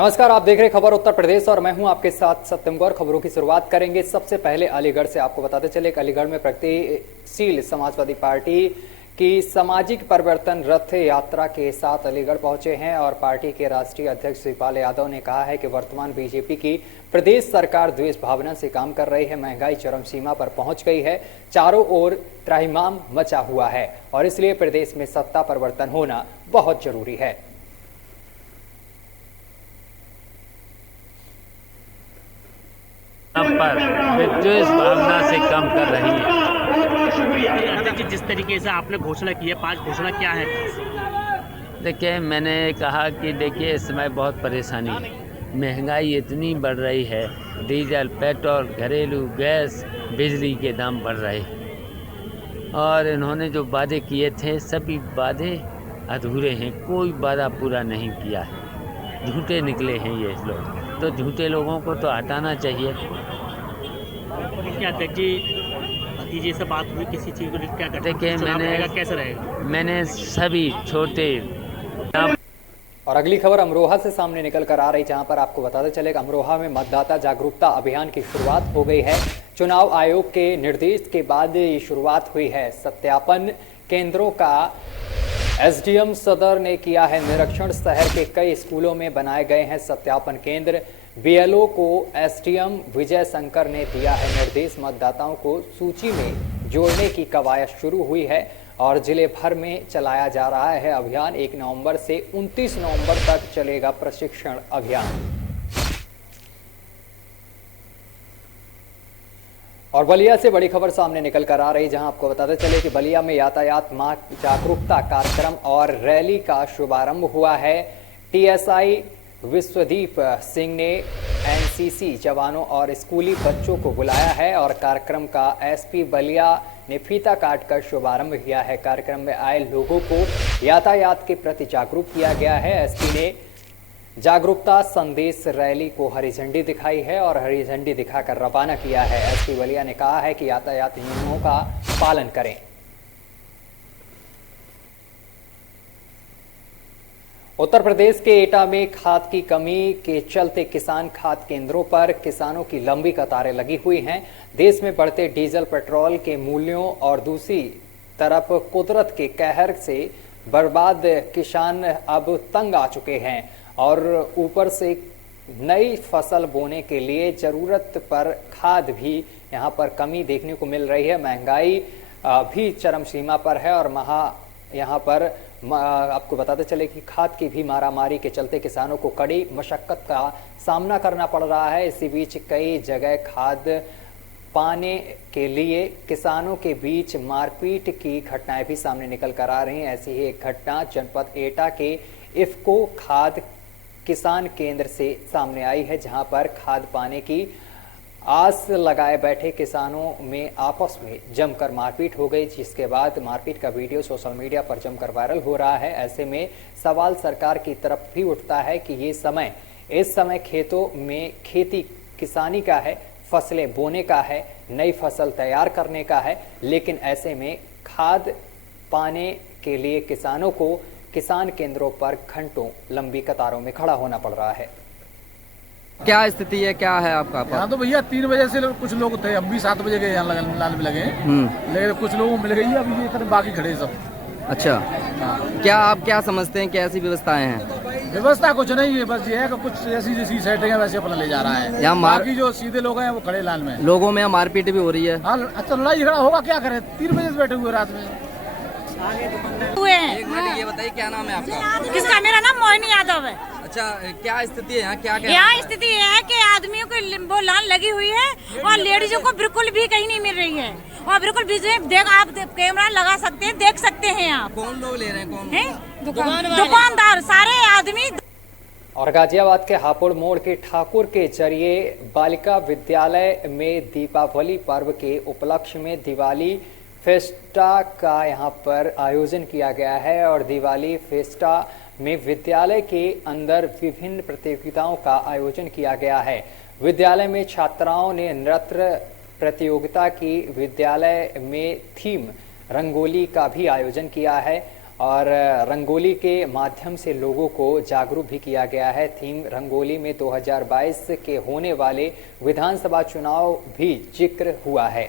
नमस्कार, आप देख रहे खबर उत्तर प्रदेश और मैं हूं आपके साथ सत्यम गौर। खबरों की शुरुआत करेंगे सबसे पहले अलीगढ़ से। आपको बताते चले कि अलीगढ़ में प्रगतिशील समाजवादी पार्टी की सामाजिक परिवर्तन रथ यात्रा के साथ अलीगढ़ पहुंचे हैं और पार्टी के राष्ट्रीय अध्यक्ष शिवपाल यादव ने कहा है कि वर्तमान बीजेपी की प्रदेश सरकार द्वेष भावना से काम कर रही है। महंगाई चरम सीमा पर पहुंच गई है, चारों ओर त्राहिमाम मचा हुआ है और इसलिए प्रदेश में सत्ता परिवर्तन होना बहुत जरूरी है। पर विद्वेष भावना से काम कर रही है। अध्यक्ष, जिस तरीके से आपने घोषणा की है, 5 घोषणा क्या है? देखिए, मैंने कहा कि देखिए इस समय बहुत परेशानी है, महंगाई इतनी बढ़ रही है, डीजल, पेट्रोल, घरेलू गैस, बिजली के दाम बढ़ रहे हैं और इन्होंने जो वादे किए थे सभी वादे अधूरे हैं, कोई वादा पूरा नहीं किया है, झूठे निकले हैं ये लोग। तो झूठे लोगों को तो हटाना चाहिए। क्या अध्यक्ष जी, भतीजे से बात हुई किसी चीज़ को क्या करते? देखिए, कैसे रहेगा? मैंने सभी छोटे। और अगली खबर अमरोहा से सामने निकल कर आ रही, जहां पर आपको बताते चले कि अमरोहा में मतदाता जागरूकता अभियान की शुरुआत हो गई है। चुनाव आयोग के निर्देश के बाद ये शुरुआत हुई है। सत्यापन केंद्रों का एसडीएम सदर ने किया है निरीक्षण। शहर के कई स्कूलों में बनाए गए हैं सत्यापन केंद्र। बीएलओ को एसडीएम विजय शंकर ने दिया है निर्देश। मतदाताओं को सूची में जोड़ने की कवायद शुरू हुई है और जिले भर में चलाया जा रहा है अभियान। 1 नवंबर से 29 नवंबर तक चलेगा प्रशिक्षण अभियान। और बलिया से बड़ी खबर सामने निकल कर आ रही, जहां आपको बताते चले कि बलिया में यातायात माह जागरूकता कार्यक्रम और रैली का शुभारंभ हुआ है। टीएसआई विश्वदीप सिंह ने एनसीसी जवानों और स्कूली बच्चों को बुलाया है और कार्यक्रम का एसपी बलिया ने फीता काट कर शुभारंभ किया है। कार्यक्रम में आए लोगों को यातायात के प्रति जागरूक किया गया है। एसपी ने जागरूकता संदेश रैली को हरी झंडी दिखाई है और हरी झंडी दिखाकर रवाना किया है। एसपी बलिया ने कहा है कि यातायात नियमों का पालन करें। उत्तर प्रदेश के एटा में खाद की कमी के चलते किसान खाद केंद्रों पर किसानों की लंबी कतारें लगी हुई हैं। देश में बढ़ते डीजल पेट्रोल के मूल्यों और दूसरी तरफ कुदरत के कहर से बर्बाद किसान अब तंग आ चुके हैं और ऊपर से नई फसल बोने के लिए जरूरत पर खाद भी यहाँ पर कमी देखने को मिल रही है। महंगाई भी चरम सीमा पर है और यहाँ पर आपको बताते चले कि खाद की भी मारामारी के चलते किसानों को कड़ी मशक्कत का सामना करना पड़ रहा है। इसी बीच कई जगह खाद पाने के लिए किसानों के बीच मारपीट की घटनाएं भी सामने निकल कर आ रही हैं। ऐसी ही एक घटना जनपद एटा के इफ्को खाद किसान केंद्र से सामने आई है, जहां पर खाद पाने की आस लगाए बैठे किसानों में आपस में जमकर मारपीट हो गई, जिसके बाद मारपीट का वीडियो सोशल मीडिया पर जमकर वायरल हो रहा है। ऐसे में सवाल सरकार की तरफ भी उठता है कि इस समय खेतों में खेती किसानी का है, फसलें बोने का है, नई फसल तैयार करने का है, लेकिन ऐसे में खाद पाने के लिए किसानों को किसान केंद्रों पर घंटों लंबी कतारों में खड़ा होना पड़ रहा है। क्या स्थिति है, क्या है आपका? यहाँ तो भैया 3 बजे से कुछ लोग थे, अब भी 7 बजे के यहाँ लाइन में लगे, लेकिन कुछ लोगों को मिल गई है, अभी ये तरह बाकी खड़े सब। अच्छा, क्या आप क्या समझते हैं, कैसी व्यवस्थाएं हैं? व्यवस्था कुछ नहीं है, बस ये है कि कुछ ऐसी जैसी सेटिंग है वैसे अपना ले जा रहा है। यहाँ बाकी जो सीधे लोग हैं वो खड़े लाइन में। लोगों में मारपीट भी हो रही है। हाँ, अच्छा, लड़ाई झगड़ा होगा, क्या करे, 3 बजे से बैठे हुए रात में। एक मिनट, ये बताइए क्या नाम है आपका? किसका? मेरा नाम मोहिनी यादव है। अच्छा, क्या स्थिति है यहाँ? क्या यहाँ स्थिति है कि आदमियों को वो लाइन लगी हुई है और लेडीजों को बिल्कुल भी कहीं नहीं मिल रही है और बिल्कुल देख, आप कैमरा लगा सकते हैं, देख सकते हैं आप। कौन लोग ले रहे हैं? कौन है? दुकानदार सारे आदमी। और गाजियाबाद के हापुड़ मोड़ के ठाकुर के जरिए बालिका विद्यालय में दीपावली पर्व के उपलक्ष्य में दिवाली फेस्टा का यहाँ पर आयोजन किया गया है और दिवाली फेस्टा में विद्यालय के अंदर विभिन्न प्रतियोगिताओं का आयोजन किया गया है। विद्यालय में छात्राओं ने नृत्य प्रतियोगिता की, विद्यालय में थीम रंगोली का भी आयोजन किया है और रंगोली के माध्यम से लोगों को जागरूक भी किया गया है। थीम रंगोली में 2022 के होने वाले विधानसभा चुनाव भी जिक्र हुआ है।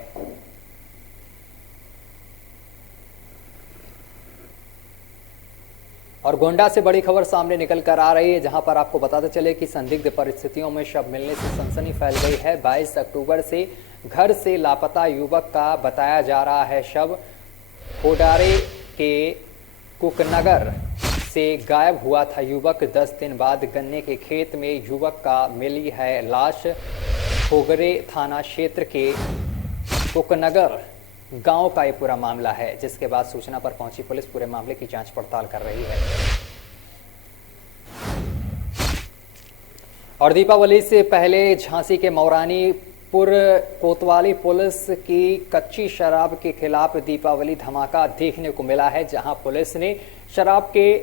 और गोंडा से बड़ी खबर सामने निकल कर आ रही है, जहां पर आपको बताते चले कि संदिग्ध परिस्थितियों में शव मिलने से सनसनी फैल गई है। 22 अक्टूबर से घर से लापता युवक का बताया जा रहा है शव कोडारे के कुकनगर से गायब हुआ था युवक। 10 दिन बाद गन्ने के खेत में युवक का मिली है लाश। खोगरे थाना क्षेत्र के कुकनगर गांव का ये पूरा मामला है, जिसके बाद सूचना पर पहुंची पुलिस पूरे मामले की जांच पड़ताल कर रही है। और दीपावली से पहले झांसी के मौरानीपुर कोतवाली पुलिस की कच्ची शराब के खिलाफ दीपावली धमाका देखने को मिला है, जहां पुलिस ने शराब के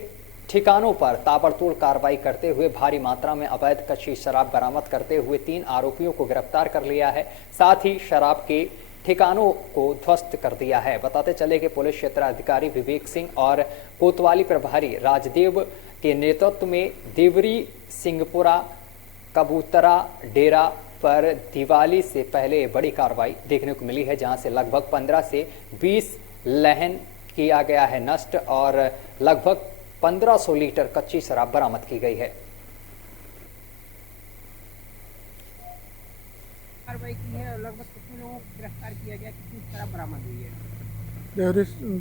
ठिकानों पर ताबड़तोड़ कार्रवाई करते हुए भारी मात्रा में अवैध कच्ची शराब बरामद करते हुए 3 आरोपियों को गिरफ्तार कर लिया है। साथ ही शराब के ठिकानों को ध्वस्त कर दिया है। बताते चले कि पुलिस क्षेत्राधिकारी विवेक सिंह और कोतवाली प्रभारी राजदेव के नेतृत्व में देवरी सिंहपुरा कबूतरा डेरा पर दिवाली से पहले बड़ी कार्रवाई देखने को मिली है, जहां से लगभग 15 से 20 लहन किया गया है नष्ट और लगभग 1500 लीटर कच्ची शराब बरामद की गई है। कार्रवाई की है और लगभग कितने लोगों को गिरफ्तार किया गया, कितनी शराब बरामद हुई है?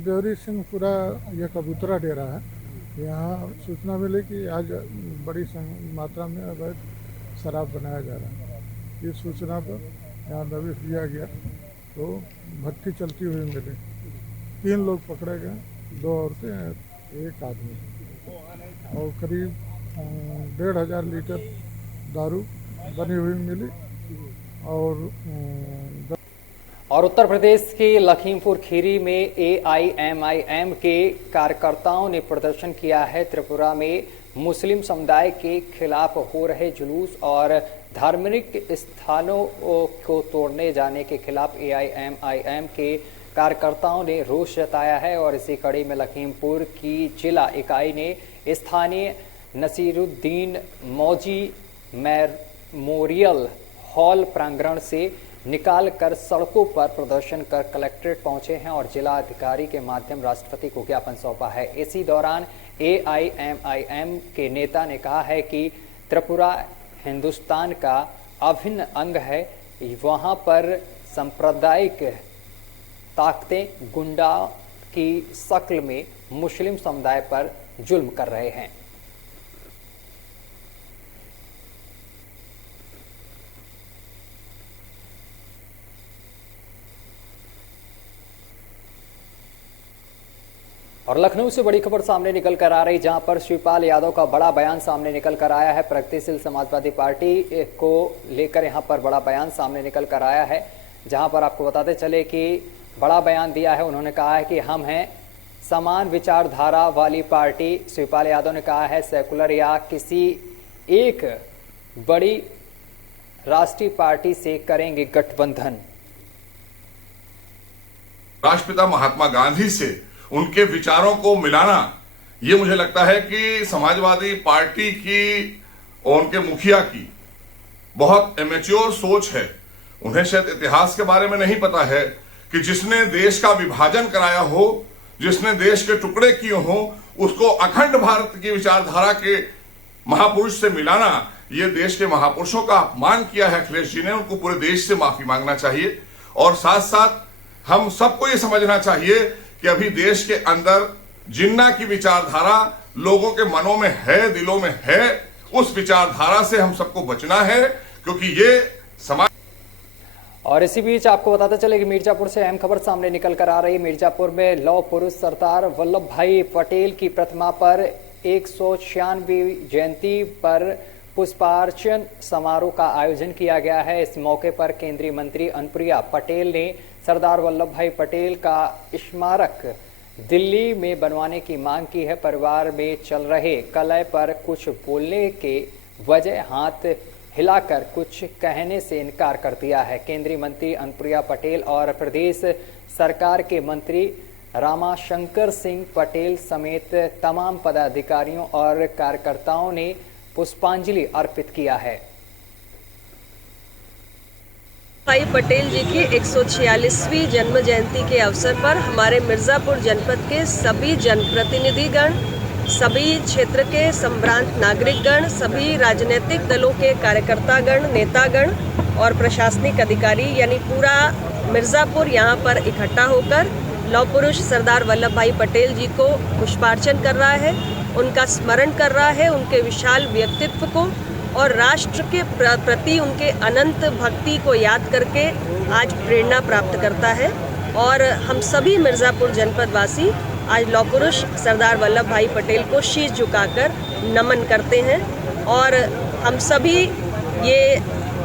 देवरी सिंहपुरा यह कबूतरा डेरा है। यहाँ सूचना मिली कि आज बड़ी मात्रा में अवैध शराब बनाया जा रहा है। इस सूचना पर यहाँ दबिश दिया गया तो भट्टी चलती हुई मिली। 3 लोग पकड़े गए, 2 औरतें 1 आदमी, और करीब 1500 लीटर दारू बनी हुई मिली। और उत्तर प्रदेश के लखीमपुर खीरी में AIMIM के कार्यकर्ताओं ने प्रदर्शन किया है। त्रिपुरा में मुस्लिम समुदाय के खिलाफ हो रहे जुलूस और धार्मिक स्थानों को तोड़ने जाने के खिलाफ AIMIM के कार्यकर्ताओं ने रोष जताया है। और इसी कड़ी में लखीमपुर की जिला इकाई ने स्थानीय नसीरुद्दीन मौजी मेमोरियल हॉल प्रांगण से निकालकर सड़कों पर प्रदर्शन कर कलेक्ट्रेट पहुंचे हैं और जिला अधिकारी के माध्यम राष्ट्रपति को ज्ञापन सौंपा है। इसी दौरान AIMIM के नेता ने कहा है कि त्रिपुरा हिंदुस्तान का अभिन्न अंग है, वहां पर सांप्रदायिक ताकतें गुंडा की शक्ल में मुस्लिम समुदाय पर जुल्म कर रहे हैं। और लखनऊ से बड़ी खबर सामने निकल कर आ रही, जहां पर शिवपाल यादव का बड़ा बयान सामने निकल कर आया है। प्रगतिशील समाजवादी पार्टी को लेकर यहां पर बड़ा बयान सामने निकल कर आया है, जहां पर आपको बताते चले कि बड़ा बयान दिया है। उन्होंने कहा है कि हम हैं समान विचारधारा वाली पार्टी। शिवपाल यादव ने कहा है सेकुलर या किसी एक बड़ी राष्ट्रीय पार्टी से करेंगे गठबंधन। राष्ट्रपिता महात्मा गांधी से उनके विचारों को मिलाना, ये मुझे लगता है कि समाजवादी पार्टी की और उनके मुखिया की बहुत इमेच्योर सोच है। उन्हें शायद इतिहास के बारे में नहीं पता है कि जिसने देश का विभाजन कराया हो, जिसने देश के टुकड़े किए हो, उसको अखंड भारत की विचारधारा के महापुरुष से मिलाना, ये देश के महापुरुषों का अपमान किया है अखिलेश जी ने। उनको पूरे देश से माफी मांगना चाहिए और साथ साथ हम सबको ये समझना चाहिए कि अभी देश के अंदर जिन्ना की विचारधारा लोगों के मनों में है, दिलों में है। उस विचारधारा से हम सबको बचना है, क्योंकि ये समाज। और इसी बीच आपको बताते चले कि मिर्जापुर से अहम खबर सामने निकल कर आ रही है। मिर्जापुर में लौह पुरुष सरदार वल्लभ भाई पटेल की प्रतिमा पर 196वीं जयंती पर पुष्पार्चन समारोह का आयोजन किया गया है। इस मौके पर केंद्रीय मंत्री अनुप्रिया पटेल ने सरदार वल्लभ भाई पटेल का स्मारक दिल्ली में बनवाने की मांग की है। परिवार में चल रहे कलह पर कुछ बोलने के वजह हाथ हिलाकर कुछ कहने से इनकार कर दिया है। केंद्रीय मंत्री अनुप्रिया पटेल और प्रदेश सरकार के मंत्री रामाशंकर सिंह पटेल समेत तमाम पदाधिकारियों और कार्यकर्ताओं ने पुष्पांजलि अर्पित किया है। भाई पटेल जी की 146वीं जन्म जयंती के अवसर पर हमारे मिर्ज़ापुर जनपद के सभी जनप्रतिनिधिगण, सभी क्षेत्र के संभ्रांत नागरिकगण, सभी राजनीतिक दलों के कार्यकर्तागण, नेतागण और प्रशासनिक अधिकारी यानी पूरा मिर्ज़ापुर यहाँ पर इकट्ठा होकर लौह पुरुष सरदार वल्लभ भाई पटेल जी को पुष्पार्चन कर रहा है, उनका स्मरण कर रहा है, उनके विशाल व्यक्तित्व को और राष्ट्र के प्रति उनके अनंत भक्ति को याद करके आज प्रेरणा प्राप्त करता है। और हम सभी मिर्ज़ापुर जनपद वासी आज लौह पुरुष सरदार वल्लभ भाई पटेल को शीश झुकाकर नमन करते हैं। और हम सभी ये,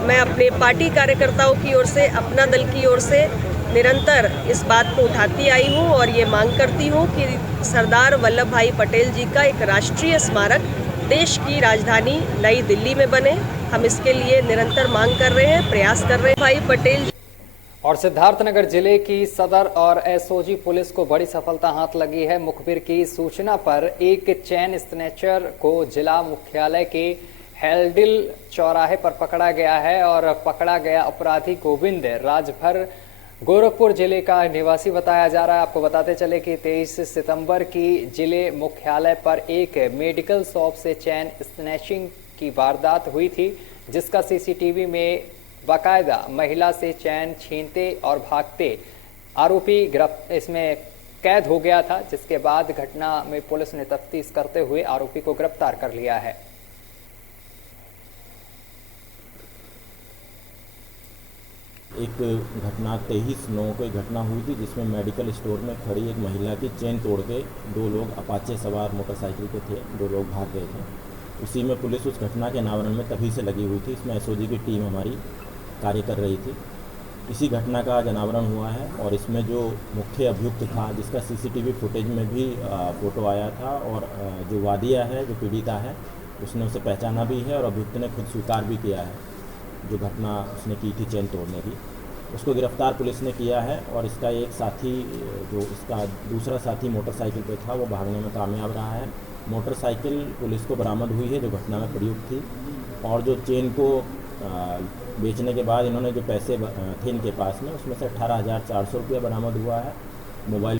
मैं अपने पार्टी कार्यकर्ताओं की ओर से, अपना दल की ओर से निरंतर इस बात को उठाती आई हूँ और ये मांग करती हूँ कि सरदार वल्लभ भाई पटेल जी का एक राष्ट्रीय स्मारक देश की राजधानी नई दिल्ली में बने। हम इसके लिए निरंतर मांग कर रहे हैं, प्रयास कर रहे हैं। भाई पटेल और सिद्धार्थनगर जिले की सदर और एसओजी पुलिस को बड़ी सफलता हाथ लगी है। मुखबिर की सूचना पर एक चैन स्नैचर को जिला मुख्यालय के हेल्डिल चौराहे पर पकड़ा गया है और पकड़ा गया अपराधी गोविंद राजभर गोरखपुर जिले का निवासी बताया जा रहा है। आपको बताते चले कि 23 सितंबर की जिले मुख्यालय पर एक मेडिकल शॉप से चैन स्नैचिंग की वारदात हुई थी, जिसका सीसीटीवी में बाकायदा महिला से चैन छीनते और भागते आरोपी इसमें कैद हो गया था, जिसके बाद घटना में पुलिस ने तफ्तीश करते हुए आरोपी को गिरफ्तार कर लिया है। एक घटना 23/9 को एक घटना हुई थी जिसमें मेडिकल स्टोर में खड़ी एक महिला की चेन तोड़ के 2 लोग अपाचे सवार मोटरसाइकिल पे थे, 2 लोग भाग गए थे। उसी में पुलिस उस घटना के अनावरण में तभी से लगी हुई थी। इसमें एसओजी की टीम हमारी कार्य कर रही थी। इसी घटना का आज अनावरण हुआ है और इसमें जो मुख्य अभियुक्त था, जिसका सीसीटीवी फुटेज में भी फ़ोटो आया था, और जो वादिया है, जो पीड़िता है, उसने उसे पहचाना भी है और अभियुक्त ने खुद स्वीकार भी किया है जो घटना उसने की थी चेन तोड़ने की। उसको गिरफ्तार पुलिस ने किया है और इसका एक साथी, जो इसका दूसरा साथी मोटरसाइकिल पे था, वो भागने में कामयाब रहा है। मोटरसाइकिल पुलिस को बरामद हुई है जो घटना में प्रयुक्त थी, और जो चेन को बेचने के बाद इन्होंने जो पैसे थे इनके पास में, उसमें से 18,400 रुपया बरामद हुआ है। मोबाइल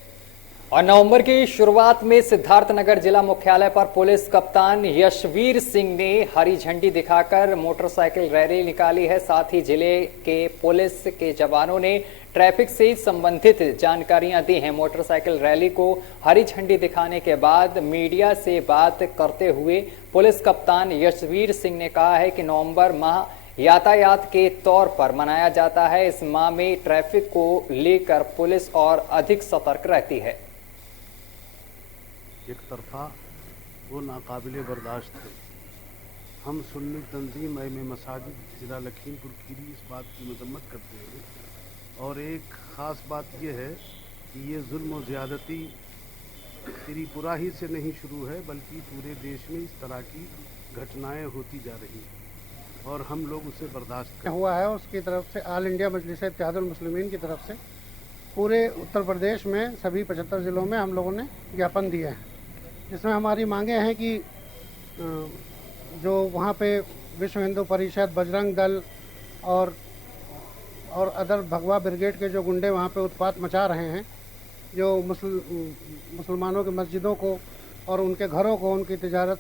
और नवंबर की शुरुआत में सिद्धार्थनगर जिला मुख्यालय पर पुलिस कप्तान यशवीर सिंह ने हरी झंडी दिखाकर मोटरसाइकिल रैली निकाली है। साथ ही जिले के पुलिस के जवानों ने ट्रैफिक से संबंधित जानकारियां दी हैं। मोटरसाइकिल रैली को हरी झंडी दिखाने के बाद मीडिया से बात करते हुए पुलिस कप्तान यशवीर सिंह ने कहा है कि नवंबर माह यातायात के तौर पर मनाया जाता है। इस माह में ट्रैफिक को लेकर पुलिस और अधिक सतर्क रहती है। एक तरफा वो नाकाबिले बर्दाश्त है। हम सुन्नी तंजीम में मसाजिद जिला लखीमपुर खीरी इस बात की मजम्मत करते हैं और एक ख़ास बात यह है कि ये जुल्म और ज़्यादती त्रिपुरा ही से नहीं शुरू है, बल्कि पूरे देश में इस तरह की घटनाएं होती जा रही हैं और हम लोग उसे बर्दाश्त हुआ है। उसकी तरफ से ऑल इंडिया मजलिस इत्तेहादुल मुस्लिमीन की तरफ से पूरे उत्तर प्रदेश में सभी 75 ज़िलों में हम लोगों ने ज्ञापन दिया है, जिसमें हमारी मांगे हैं कि जो वहाँ पे विश्व हिंदू परिषद, बजरंग दल और अदर भगवा ब्रिगेड के जो गुंडे वहाँ पे उत्पात मचा रहे हैं, जो मुसलमानों की मस्जिदों को और उनके घरों को, उनकी तिजारत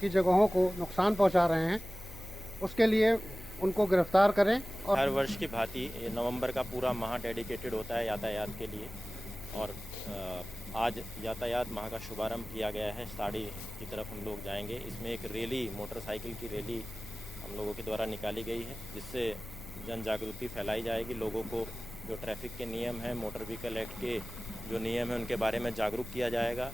की जगहों को नुकसान पहुँचा रहे हैं, उसके लिए उनको गिरफ्तार करें। और हर वर्ष की भांति नवंबर का पूरा माह डेडिकेटेड होता है यातायात के लिए और आज यातायात माह का शुभारंभ किया गया है। साड़ी की तरफ हम लोग जाएंगे। इसमें एक रैली, मोटरसाइकिल की रैली हम लोगों के द्वारा निकाली गई है, जिससे जन जागृति फैलाई जाएगी। लोगों को जो ट्रैफिक के नियम हैं, मोटर व्हीकल एक्ट के जो नियम हैं, उनके बारे में जागरूक किया जाएगा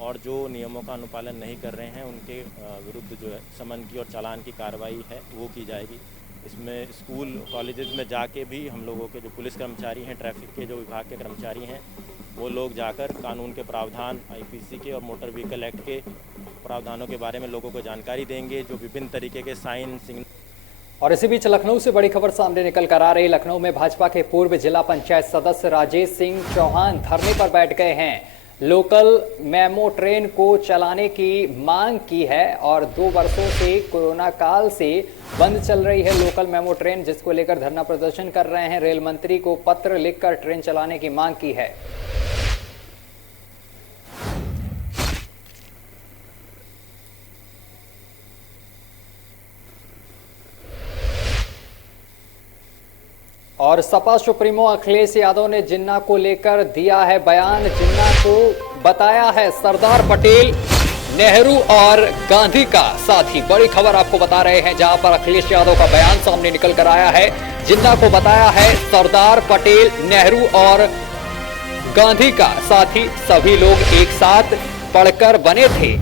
और जो नियमों का अनुपालन नहीं कर रहे हैं उनके विरुद्ध जो है समन की और चालान की कार्रवाई है वो की जाएगी। इसमें स्कूल कॉलेजेस में जाके भी हम लोगों के जो पुलिस कर्मचारी हैं, ट्रैफिक के जो विभाग के कर्मचारी हैं, वो लोग जाकर कानून के प्रावधान, आईपीसी के और मोटर व्हीकल एक्ट के प्रावधानों के बारे में लोगों को जानकारी देंगे। जो विभिन्न तरीके के साइन, सिग्नल और इसी बीच लखनऊ से बड़ी खबर सामने निकल कर आ रही। लखनऊ में भाजपा के पूर्व जिला पंचायत सदस्य राजेश सिंह चौहान धरने पर बैठ गए हैं। लोकल मेमो ट्रेन को चलाने की मांग की है और 2 वर्षों से कोरोना काल से बंद चल रही है लोकल मेमो ट्रेन, जिसको लेकर धरना प्रदर्शन कर रहे हैं। रेल मंत्री को पत्र लिखकर ट्रेन चलाने की मांग की है। और सपा सुप्रीमो अखिलेश यादव ने जिन्ना को लेकर दिया है बयान। जिन्ना को बताया है सरदार पटेल, नेहरू और गांधी का साथी। बड़ी खबर आपको बता रहे हैं, जहां पर अखिलेश यादव का बयान सामने निकल कर आया है। जिन्ना को बताया है सरदार पटेल, नेहरू और गांधी का साथी। सभी लोग एक साथ पढ़कर बने थे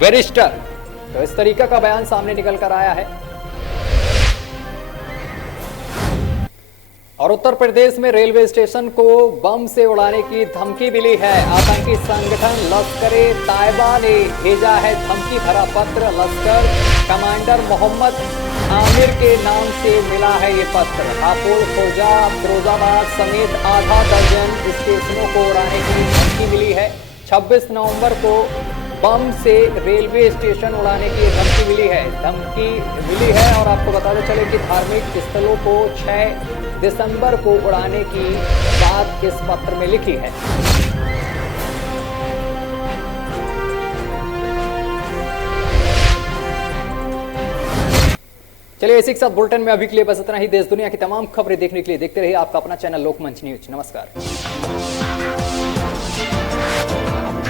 बैरिस्टर। तो इस तरीके का बयान सामने निकल कर आया है। और उत्तर प्रदेश में रेलवे स्टेशन को बम से उड़ाने की धमकी मिली है। आतंकी संगठन लश्कर ए तैयबा ने भेजा है धमकी भरा पत्र। लश्कर कमांडर मोहम्मद आमिर के नाम से मिला है ये पत्र। हापुड़, खुर्जा, फिरोजाबाद समेत आधा दर्जन स्टेशनों को उड़ाने की धमकी मिली है। 26 नवंबर को बम से रेलवे स्टेशन उड़ाने की धमकी मिली है। और आपको बताते चले कि धार्मिक स्थलों को 6 दिसंबर को उड़ाने की बात इस पत्र में लिखी है। चलिए इसी के साथ बुलेटिन में अभी के लिए बस इतना ही। देश दुनिया की तमाम खबरें देखने के लिए देखते रहिए आपका अपना चैनल लोकमंच न्यूज। नमस्कार।